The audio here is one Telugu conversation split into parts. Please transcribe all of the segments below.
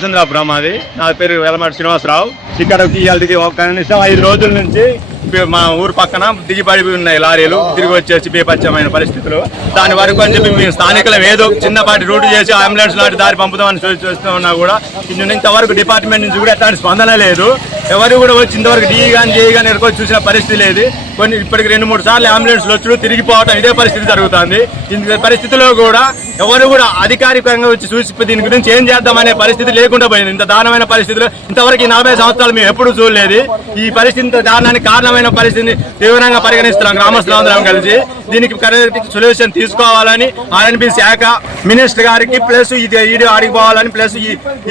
రామచంద్రాపురం మాది. నా పేరు వెలమాటి శ్రీనివాసరావు. ఇక్కడ కనీసం 5 రోజుల నుంచి మా ఊరు పక్కన దిగిపడి ఉన్నాయి లారీలు, తిరిగి వచ్చేసి బీభత్సమైన పరిస్థితులు. దాని వరకు అని చెప్పి మేము స్థానికులం ఏదో చిన్నపాటి రూట్ చేసి అంబులెన్స్ లాంటి దారి పంపుతామని చూస్తూ ఉన్నా కూడా ఇంతవరకు డిపార్ట్మెంట్ నుంచి కూడా ఎట్లాంటి స్పందన లేదు. ఎవరు కూడా వచ్చి ఇంతవరకు డీ కానీ జేఈ కానీ ఎక్కడికి చూసిన పరిస్థితి లేదు. ఇప్పటికి 2-3 సార్లు అంబులెన్స్లు వచ్చి తిరిగిపోవటం ఇదే పరిస్థితి జరుగుతుంది. ఇంత పరిస్థితిలో కూడా ఎవరు కూడా అధికారికంగా వచ్చి చూసి దీని గురించి ఏం చేద్దామనే పరిస్థితి లేకుండా పోయింది. ఇంత దారుణమైన పరిస్థితిలో ఇంతవరకు 40 సంవత్సరాలు మేము ఎప్పుడు చూడలేదు. ఈ పరిస్థితి ఇంత దారుణానికి కారణమైన పరిస్థితిని తీవ్రంగా పరిగణిస్తున్నాం గ్రామస్తులందరం కలిసి. దీనికి కరెక్ట్ సొల్యూషన్ తీసుకోవాలని ఆర్ఎన్బి శాఖ మినిస్టర్ గారికి ప్లస్ ఇది ఆడిపోవాలని ప్లస్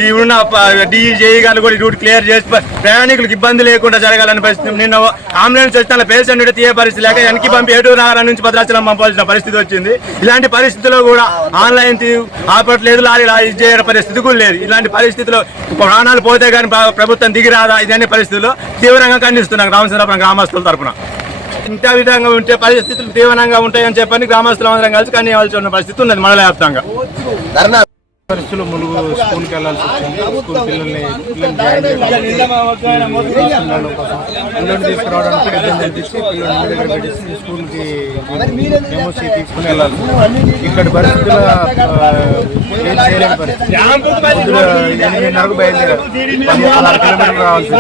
ఈ ఉన్న డిజేఈ గారు కూడా రూట్ క్లియర్ చేసి ప్రయాణికులకు ఇబ్బంది లేకుండా జరగాలని పరిస్థితి. నిన్న అంబులెన్స్ వచ్చిన పేషెంట్ తీయ పరిస్థితి లేక వెనక్కి పంపి ఏటూరు నగరం నుంచి భద్రాచలం పంపాల్సిన పరిస్థితి వచ్చింది. ఇలాంటి పరిస్థితుల్లో కూడా ఆన్లైన్ ఆపట్లేదు, లారీ చేయడం పరిస్థితి కూడా లేదు. ఇలాంటి పరిస్థితిలో ప్రాణాలు పోతే కానీ ప్రభుత్వం దిగిరాదా ఇదనే పరిస్థితుల్లో తీవ్రంగా ఖండిస్తున్నాం రామచంద్రాపురం గ్రామస్తుల తరఫున. ఇంత విధంగా ఉంటే పరిస్థితులు తీవ్రంగా ఉంటాయని చెప్పని గ్రామస్తులందరం కలిసి కనీయవలసి ఉన్న పరిస్థితి ఉన్నది మండల వ్యాప్తంగా. పరిస్థితులు ములుగు స్కూల్కి వెళ్ళాల్సి వచ్చింది. స్కూల్ పిల్లల్ని తీసుకురావడానికి ఇబ్బంది తీసి పిల్లల్ని దగ్గర పెట్టేసి స్కూల్కి ఎంఓసీ తీసుకుని వెళ్ళాలి. ఇక్కడ పరిస్థితులు ఏం చేయలేని పరిస్థితి. 8:30కు బయలుదేరారు, 16 కిలోమీటర్లు రావాల్సి 8:30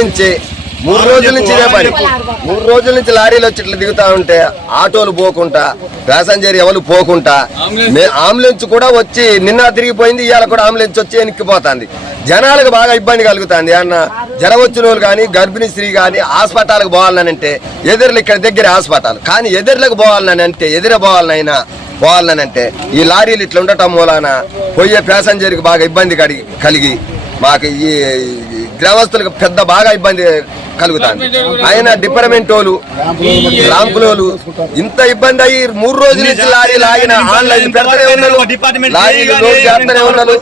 నుంచి 9:30. 3 రోజుల నుంచి ఇదే పని. 3 రోజుల నుంచి లారీలు వచ్చి ఇట్లా దిగుతా ఉంటే ఆటోలు పోకుండా, ప్యాసింజర్ ఎవరు పోకుండా, అంబులెన్స్ కూడా వచ్చి నిన్న తిరిగిపోయింది, ఇవాళ కూడా అంబులెన్స్ వచ్చి వెనక్కిపోతుంది. జనాలకు బాగా ఇబ్బంది కలుగుతుంది. అన్న జ్వరం వచ్చిన వాళ్ళు కానీ గర్భిణీ స్త్రీ కానీ హాస్పిటల్కి పోవాలనంటే ఎదురులు ఇక్కడ దగ్గర హాస్పిటల్ కానీ ఎదురులకు పోవాలనంటే పోవాలనంటే ఈ లారీలు ఇట్లా ఉండటం మూలాన పోయే ప్యాసింజర్కి బాగా ఇబ్బంది కలిగి మాకు ఈ గ్రామస్తులకు పెద్ద బాగా ఇబ్బంది కలుగుతుంది. ఆయన డిపార్ట్మెంట్ వాళ్ళు రాంపులోలు ఇంత ఇబ్బంది అయ్యి 3 రోజుల నుంచి లారీలు ఆగిన ఆన్లైన్ పెడతానే ఉన్నారు, లారీలు వస్తూనే ఉన్నారు.